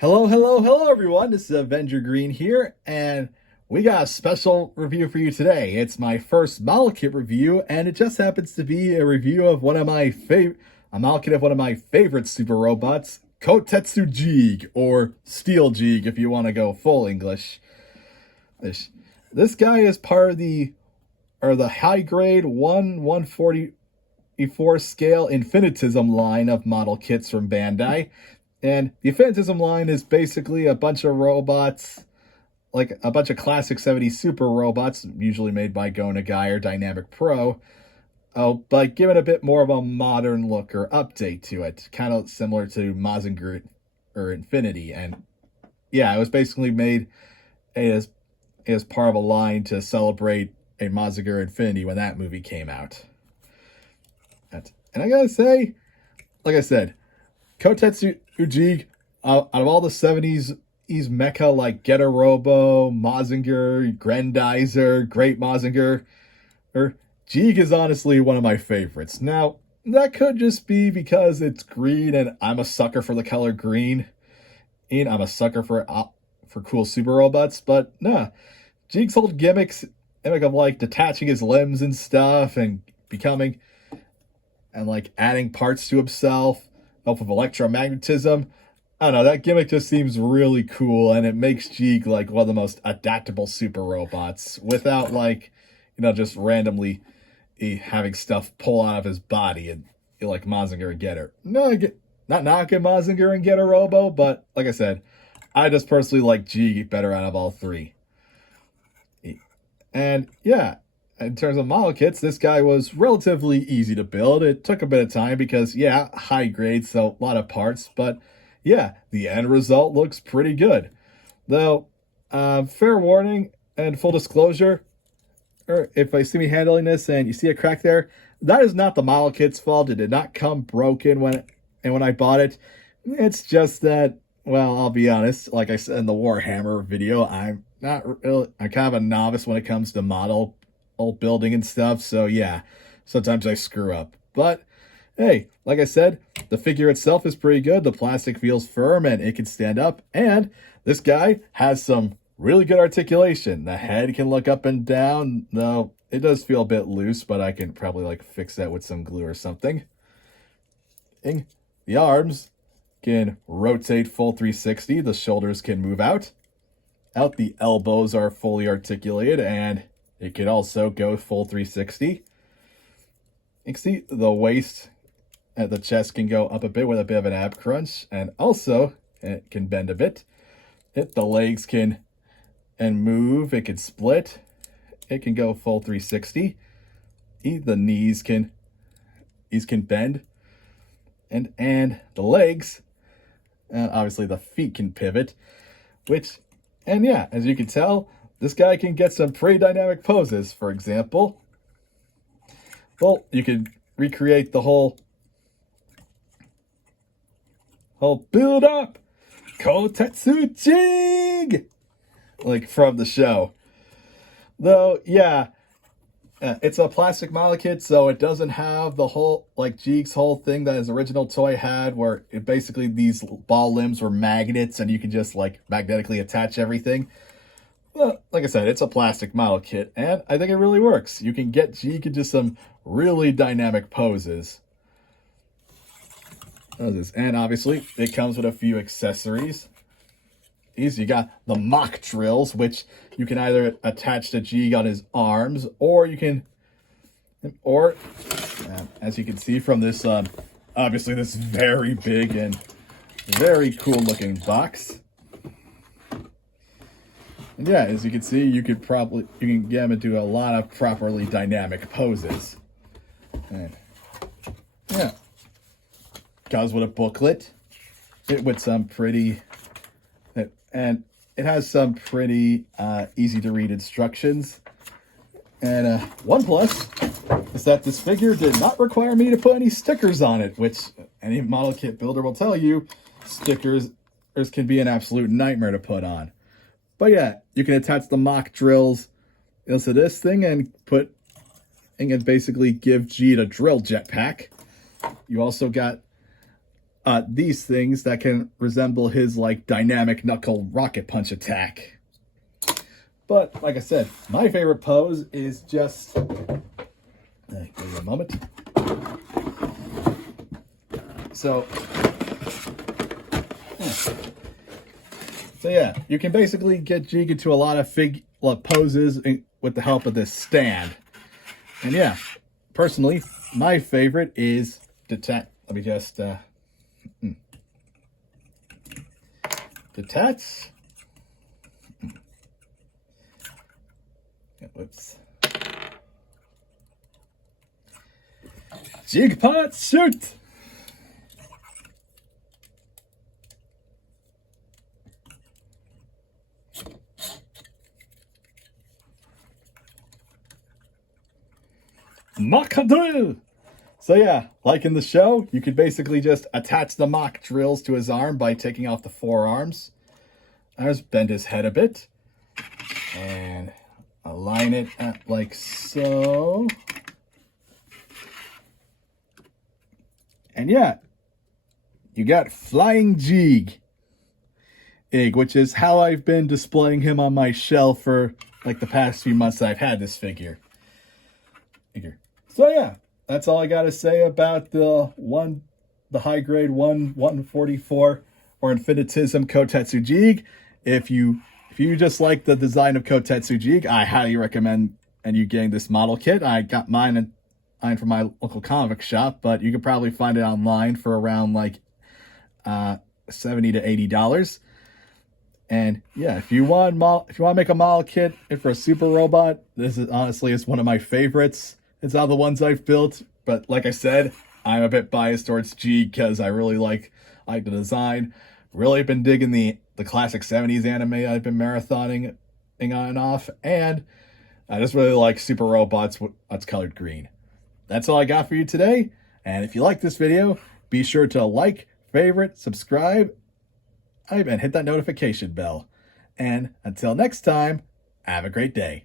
Hello, hello, hello, everyone. This is Avenger Green here, and we got a special review for you today. It's my first model kit review, and it just happens to be a review of a model kit of one of my favorite super robots, Kotetsu Jeeg, or Steel Jeeg if you want to go full English. This guy is part of the high grade 1/144 scale Infinitism line of model kits from Bandai. And the Infinitism line is basically a bunch of robots, like a bunch of classic 70s super robots, usually made by Go Nagai or Dynamic Pro, but given a bit more of a modern look or update to it, kind of similar to Mazinger or Infinity. And yeah, it was basically made as part of a line to celebrate a Mazinger Infinity when that movie came out. And I gotta say, like I said, Kotetsu Jeeg, out of all the 70s mecha like Getter Robo, Mazinger, Grendizer, Great Mazinger, Jeeg is honestly one of my favorites. Now, that could just be because it's green and I'm a sucker for the color green. And I'm a sucker for cool super robots, but nah. Jeeg's whole gimmick of like detaching his limbs and stuff and becoming and like adding parts to himself, help with electromagnetism. I don't know, that gimmick just seems really cool, and it makes Jeeg like one of the most adaptable super robots without like, just randomly having stuff pull out of his body and like Mazinger and Getter. No, not knocking Mazinger and Getter Robo, but like I said, I just personally like Jeeg better out of all three. And yeah, in terms of model kits, this guy was relatively easy to build. It took a bit of time because, yeah, high grade, so a lot of parts. But, yeah, the end result looks pretty good. Though, fair warning and full disclosure, or if I see me handling this and you see a crack there, that is not the model kit's fault. It did not come broken when I bought it. It's just that, well, I'll be honest, like I said in the Warhammer video, I'm kind of a novice when it comes to model building and stuff, so yeah, sometimes I screw up. But hey, like I said, the figure itself is pretty good. The plastic feels firm and it can stand up, and this guy has some really good articulation. The head can look up and down, though it does feel a bit loose, but I can probably like fix that with some glue or something. The arms can rotate full 360. The shoulders can move out. The elbows are fully articulated, and it can also go full 360. You can see the waist and the chest can go up a bit with a bit of an ab crunch, and also it can bend a bit. The legs can move. It can split. It can go full 360. The knees can bend, and the legs, obviously the feet can pivot, and yeah, as you can tell, this guy can get some pretty dynamic poses. For example, well, you can recreate the whole build up Kotetsu Jeeg, like from the show. Though, yeah, it's a plastic model kit, so it doesn't have the whole, like Jeeg's whole thing that his original toy had, where it basically these ball limbs were magnets and you can just like magnetically attach everything. Well, like I said, it's a plastic model kit, and I think it really works. You can get Jeeg into some really dynamic poses. And obviously, it comes with a few accessories. You got the mock drills, which you can either attach to Jeeg on his arms, or as you can see from this, obviously this very big and very cool looking box. And yeah, as you can see, you can get him into a lot of properly dynamic poses. And yeah, comes with a booklet with some pretty, and it has some pretty easy to read instructions. And one plus is that this figure did not require me to put any stickers on it, which any model kit builder will tell you, stickers can be an absolute nightmare to put on. But yeah, you can attach the mock drills to this thing and basically give Jeeg a drill jetpack. You also got these things that can resemble his like dynamic knuckle rocket punch attack. But like I said, my favorite pose is just, give me a moment. So yeah, you can basically get Jeeg into a lot of poses with the help of this stand. And yeah, personally, my favorite is let me just detach. Whoops. Jeeg pot shoot. Mock drill. So yeah, like in the show, you could basically just attach the mock drills to his arm by taking off the forearms. I just bend his head a bit and align it like so. And yeah, you got Flying Jeeg, which is how I've been displaying him on my shelf for like the past few months that I've had this figure. So yeah, that's all I got to say about the high grade 144 or Infinitism Kotetsu Jeeg. If you just like the design of Kotetsu Jeeg, I highly recommend you getting this model kit. I got mine from my local comic shop, but you could probably find it online for around like $70 to $80. And yeah, if you want to make a model kit for a super robot, this is honestly one of my favorites. It's not the ones I've built, but like I said, I'm a bit biased towards Jeeg because I really like the design. Really been digging the classic 70s anime I've been marathoning on and off, and I just really like super robots that's colored green. That's all I got for you today, and if you like this video, be sure to like, favorite, subscribe, and hit that notification bell. And until next time, have a great day.